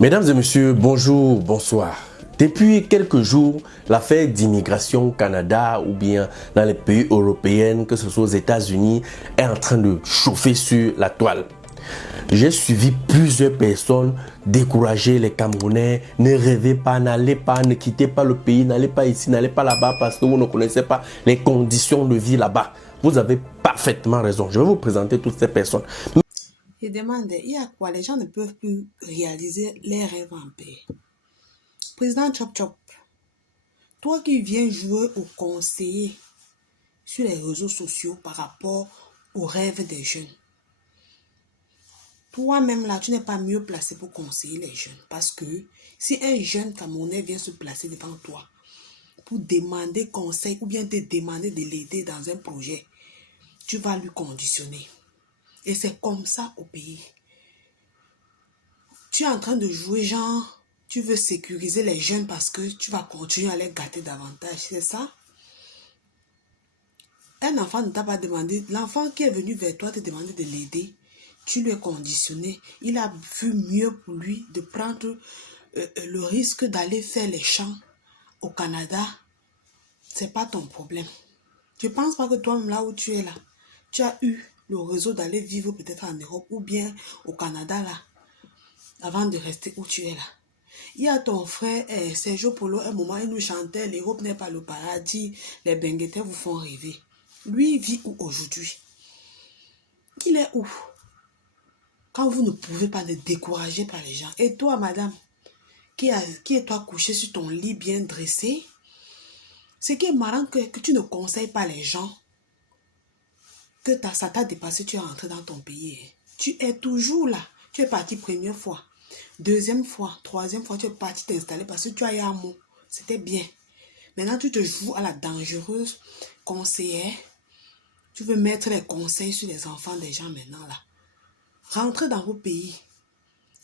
Mesdames et messieurs, bonjour, bonsoir. Depuis quelques jours, l'affaire d'immigration au Canada ou bien dans les pays européens, que ce soit aux États-Unis, est en train de chauffer sur la toile. J'ai suivi plusieurs personnes décourager les Camerounais. Ne rêvez pas, n'allez pas, ne quittez pas le pays, n'allez pas ici, n'allez pas là-bas parce que vous ne connaissez pas les conditions de vie là-bas. Vous avez parfaitement raison. Je vais vous présenter toutes ces personnes. Je demande, il y a quoi? Les gens ne peuvent plus réaliser leurs rêves en paix. Président Chop Chop, toi qui viens jouer au conseiller sur les réseaux sociaux par rapport aux rêves des jeunes, toi-même là, tu n'es pas mieux placé pour conseiller les jeunes. Parce que si un jeune Camerounais vient se placer devant toi pour demander conseil ou bien te demander de l'aider dans un projet, tu vas lui conditionner. Et c'est comme ça au pays. Tu es en train de jouer genre, tu veux sécuriser les jeunes parce que tu vas continuer à les gâter davantage, c'est ça? Un enfant ne t'a pas demandé, l'enfant qui est venu vers toi te demander de l'aider, tu lui es conditionné. Il a vu mieux pour lui de prendre le risque d'aller faire les champs au Canada. C'est pas ton problème. Je pense pas que toi-même là où tu es là, tu as eu le réseau d'aller vivre peut-être en Europe ou bien au Canada là, avant de rester où tu es là. Il y a ton frère Sergio Polo, un moment, il nous chantait, l'Europe n'est pas le paradis, les benguetés vous font rêver. Lui, il vit où aujourd'hui? Il est où? Quand vous ne pouvez pas le décourager par les gens. Et toi, madame, qui est toi couché sur ton lit bien dressé, ce qui est marrant que tu ne conseilles pas les gens, que ça t'a dépassé, tu es rentré dans ton pays. Tu es toujours là. Tu es parti première fois. Deuxième fois, troisième fois, tu es parti t'installer parce que tu as eu un mot. C'était bien. Maintenant, tu te joues à la dangereuse conseillère. Tu veux mettre les conseils sur les enfants des gens maintenant là. Rentrez dans vos pays.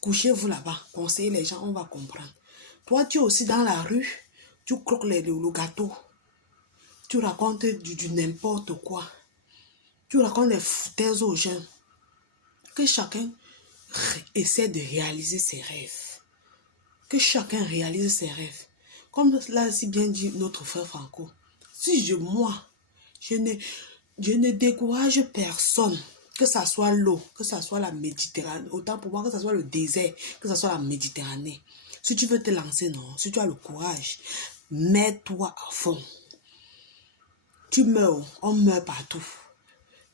Couchez-vous là-bas. Conseillez les gens, on va comprendre. Toi, tu es aussi dans la rue. Tu croques le gâteau. Tu racontes du n'importe quoi. Tu racontes des foutaises aux jeunes. Que chacun essaie de réaliser ses rêves. Que chacun réalise ses rêves. Comme l'a si bien dit notre frère Franco. Si je ne décourage personne, que ça soit l'eau, que ça soit la Méditerranée, autant pour moi que ça soit le désert, que ça soit la Méditerranée. Si tu veux te lancer, non, si tu as le courage, mets-toi à fond. Tu meurs, on meurt partout.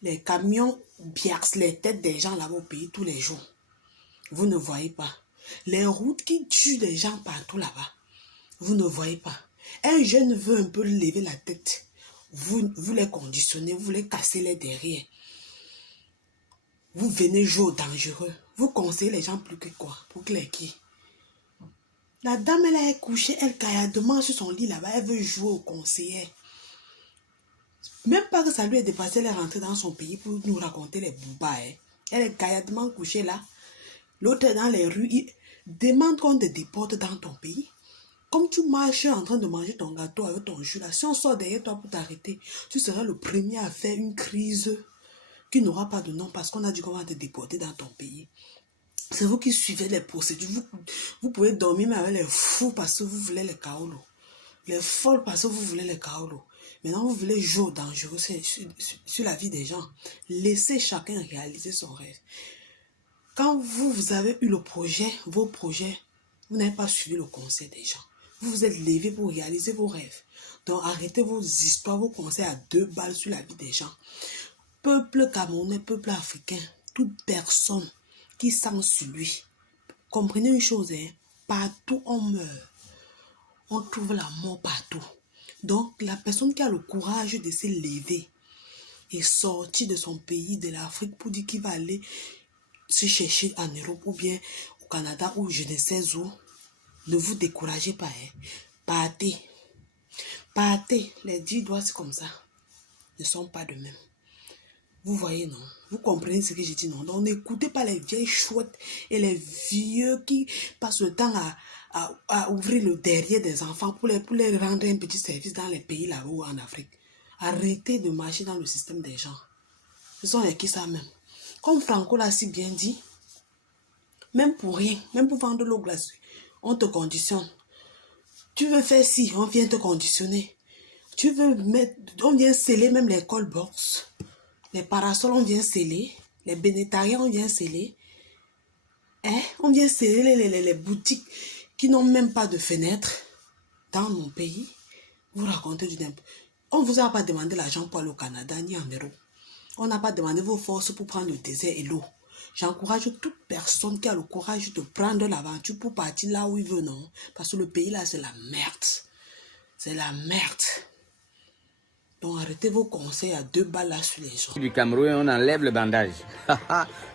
Les camions biaxent les têtes des gens là-bas au pays tous les jours. Vous ne voyez pas. Les routes qui tuent les gens partout là-bas. Vous ne voyez pas. Un jeune veut un peu lever la tête. Vous les conditionnez, vous les cassez les derrière. Vous venez jouer au dangereux. Vous conseillez les gens plus que quoi? Pour que les qui? La dame, elle est couchée, elle cailladement sur son lit là-bas. Elle veut jouer au conseiller. Même pas que ça lui est dépassé, elle est rentrée dans son pays pour nous raconter les boubas. Elle est cailladement couchée là. L'autre est dans les rues. Il demande qu'on te déporte dans ton pays. Comme tu marches en train de manger ton gâteau avec ton jus là, si on sort derrière toi pour t'arrêter, tu seras le premier à faire une crise qui n'aura pas de nom parce qu'on a dit qu'on va te déporter dans ton pays. C'est vous qui suivez les procédures. Vous pouvez dormir mais avec les fous parce que vous voulez les kaolo. Les folles parce que vous voulez les kaolo. Maintenant, vous voulez jouer dangereux sur la vie des gens. Laissez chacun réaliser son rêve. Quand vous avez eu le projet, vos projets, vous n'avez pas suivi le conseil des gens. Vous vous êtes levé pour réaliser vos rêves. Donc arrêtez vos histoires, vos conseils à 2 balles sur la vie des gens. Peuple camerounais, peuple africain, toute personne qui sent sur lui. Comprenez une chose, partout on meurt. On trouve la mort partout. Donc la personne qui a le courage de se lever et sortir de son pays, de l'Afrique, pour dire qu'il va aller se chercher en Europe ou bien au Canada ou je ne sais où, ne vous découragez pas. Partez. Partez. Les 10 doigts, c'est comme ça. Ne sont pas de même. Vous voyez, non? Vous comprenez ce que je dis, non? Donc, n'écoutez pas les vieilles chouettes et les vieux qui passent le temps à ouvrir le derrière des enfants pour les rendre un petit service dans les pays là-haut en Afrique. Arrêtez de marcher dans le système des gens. Ce sont les qui ça même. Comme Franco l'a si bien dit, Même pour rien, même pour vendre l'eau glacée, on te conditionne. Tu veux faire ci, on vient te conditionner. Tu veux mettre, on vient sceller même les col-box. Les parasols, on vient sceller. Les bénétariens, on vient sceller. Hein? On vient sceller les boutiques qui n'ont même pas de fenêtres dans mon pays. Vous racontez du n'importe. On ne vous a pas demandé l'argent pour aller au Canada ni en Europe. On n'a pas demandé vos forces pour prendre le désert et l'eau. J'encourage toute personne qui a le courage de prendre l'aventure pour partir là où il veut, non? Parce que le pays là, c'est la merde. C'est la merde. Donc arrêtez vos conseils à 2 balles là sur les gens. Du Cameroun, on enlève le bandage.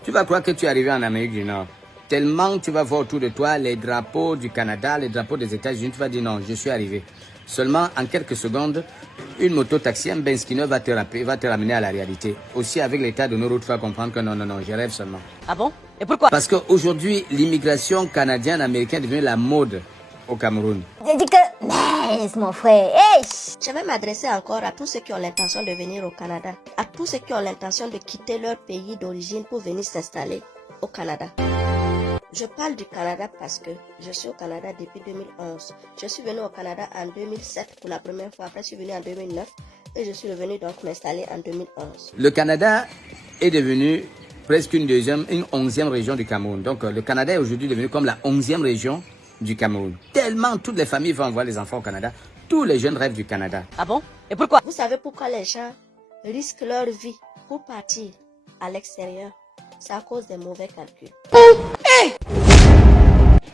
Tu vas croire que tu es arrivé en Amérique du Nord. Tellement tu vas voir autour de toi les drapeaux du Canada, les drapeaux des États-Unis, tu vas dire non, je suis arrivé. Seulement en quelques secondes, une moto-taxi, un Benskino va te ramener à la réalité. Aussi avec l'état de nos routes, tu vas comprendre que non, je rêve seulement. Ah bon? Et pourquoi? Parce qu'aujourd'hui, l'immigration canadienne-américaine est devenue la mode au Cameroun. J'ai dit que... Mais mon frère, hey! Je vais m'adresser encore à tous ceux qui ont l'intention de venir au Canada, à tous ceux qui ont l'intention de quitter leur pays d'origine pour venir s'installer au Canada. Je parle du Canada parce que je suis au Canada depuis 2011. Je suis venu au Canada en 2007 pour la première fois. Après, je suis venu en 2009 et je suis revenu donc m'installer en 2011. Le Canada est devenu presque une 11e région du Cameroun. Donc le Canada est aujourd'hui devenu comme la 11e région du Cameroun. Tellement toutes les familles vont envoyer les enfants au Canada. Tous les jeunes rêvent du Canada. Ah bon? Et pourquoi? Vous savez pourquoi les gens risquent leur vie pour partir à l'extérieur? C'est à cause des mauvais calculs.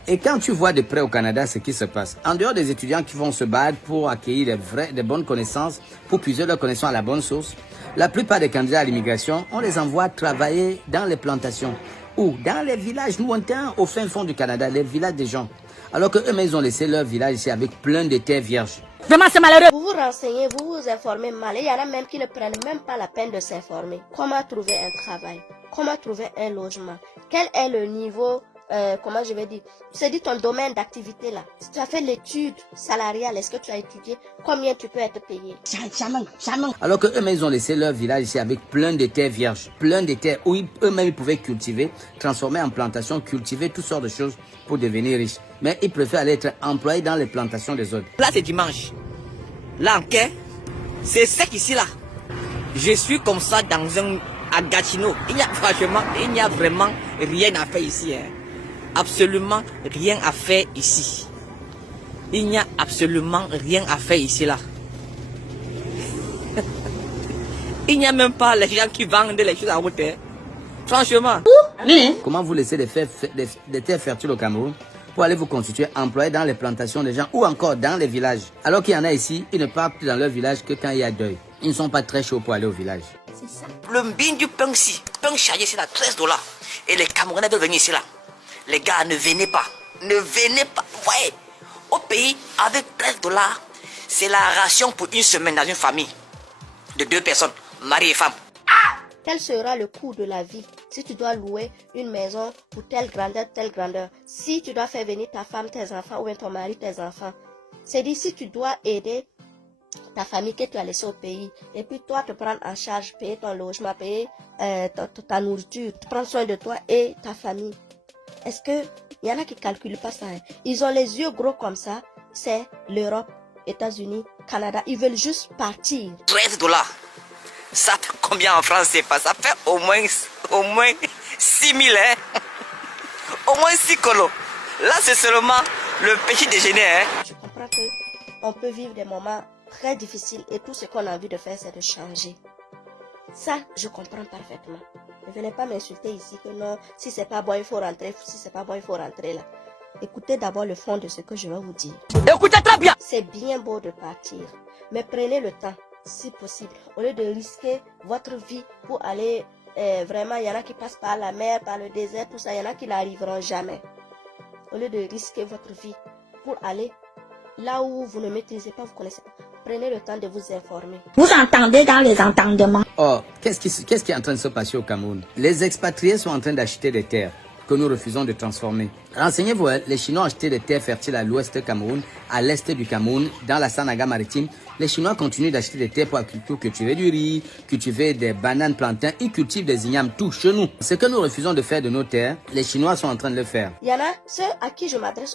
Et quand tu vois de près au Canada ce qui se passe, en dehors des étudiants qui vont se battre pour acquérir des bonnes connaissances, pour puiser leurs connaissances à la bonne source, la plupart des candidats à l'immigration, on les envoie travailler dans les plantations ou dans les villages lointains au fin fond du Canada, les villages des gens. Alors qu'eux-mêmes, ils ont laissé leur village ici avec plein de terres vierges. Vraiment, c'est malheureux. Vous vous renseignez, vous vous informez mal. Il y en a même qui ne prennent même pas la peine de s'informer. Comment trouver un travail? Comment trouver un logement? Quel est le niveau, comment je vais dire, c'est dit ton domaine d'activité là. Si tu as fait l'étude salariale, est-ce que tu as étudié? Combien tu peux être payé? Jamais. Alors qu'eux-mêmes, ils ont laissé leur village ici avec plein de terres vierges, plein de terres où eux-mêmes ils pouvaient cultiver, transformer en plantation, cultiver toutes sortes de choses pour devenir riches. Mais ils préfèrent aller être employés dans les plantations des autres. Là, c'est dimanche. Là, ok, c'est sec ici, là. Je suis comme ça dans un à Gatineau. Franchement, il n'y a vraiment rien à faire ici. Hein. Absolument rien à faire ici. Il n'y a absolument rien à faire ici, là. Il n'y a même pas les gens qui vendent les choses à route. Hein. Franchement. Comment vous laissez des terres fertiles au Cameroun pour aller vous constituer employé dans les plantations des gens ou encore dans les villages? Alors qu'il y en a ici, ils ne partent plus dans leur village que quand il y a deuil. Ils ne sont pas très chauds pour aller au village. C'est ça. Le bin du pain ici, pain chargé c'est là, 13 $. Et les Camerounais veulent venir ici là. Les gars, ne venez pas. Ne venez pas. Ouais. Au pays, avec 13 $, c'est la ration pour une semaine dans une famille de 2 personnes, mari et femme. Quel sera le coût de la vie si tu dois louer une maison pour telle grandeur, si tu dois faire venir ta femme, tes enfants ou bien ton mari, tes enfants. C'est dit si tu dois aider ta famille que tu as laissée au pays et puis toi te prendre en charge, payer ton logement, payer ta nourriture, prendre soin de toi et ta famille. Est-ce que il y en a qui calculent pas ça? Hein? Ils ont les yeux gros comme ça, c'est l'Europe, États-Unis, Canada, ils veulent juste partir. 13 $. Ça fait combien en France CFA? Ça fait au moins 6 000, hein? Au moins 6 colos. Là, c'est seulement le petit déjeuner, hein? Je comprends que on peut vivre des moments très difficiles et tout ce qu'on a envie de faire, c'est de changer. Ça, je comprends parfaitement. Ne venez pas m'insulter ici que non, si c'est pas bon, il faut rentrer, si c'est pas bon, il faut rentrer là. Écoutez d'abord le fond de ce que je vais vous dire. Écoutez très bien. C'est bien beau de partir, mais prenez le temps, si possible, au lieu de risquer votre vie pour aller, vraiment, il y en a qui passent par la mer, par le désert, tout ça, il y en a qui n'arriveront jamais. Au lieu de risquer votre vie pour aller là où vous ne maîtrisez pas, vous ne connaissez pas, prenez le temps de vous informer. Vous entendez dans les entendements. Or, qu'est-ce qui est en train de se passer au Cameroun? Les expatriés sont en train d'acheter des terres que nous refusons de transformer. Renseignez-vous, les Chinois ont acheté des terres fertiles à l'ouest du Cameroun, à l'est du Cameroun, dans la Sanaga maritime. Les Chinois continuent d'acheter des terres pour cultiver du riz, cultiver des bananes, plantains. Ils cultivent des ignames, tout chez nous. Ce que nous refusons de faire de nos terres, les Chinois sont en train de le faire. Il y en a ceux à qui je m'adresse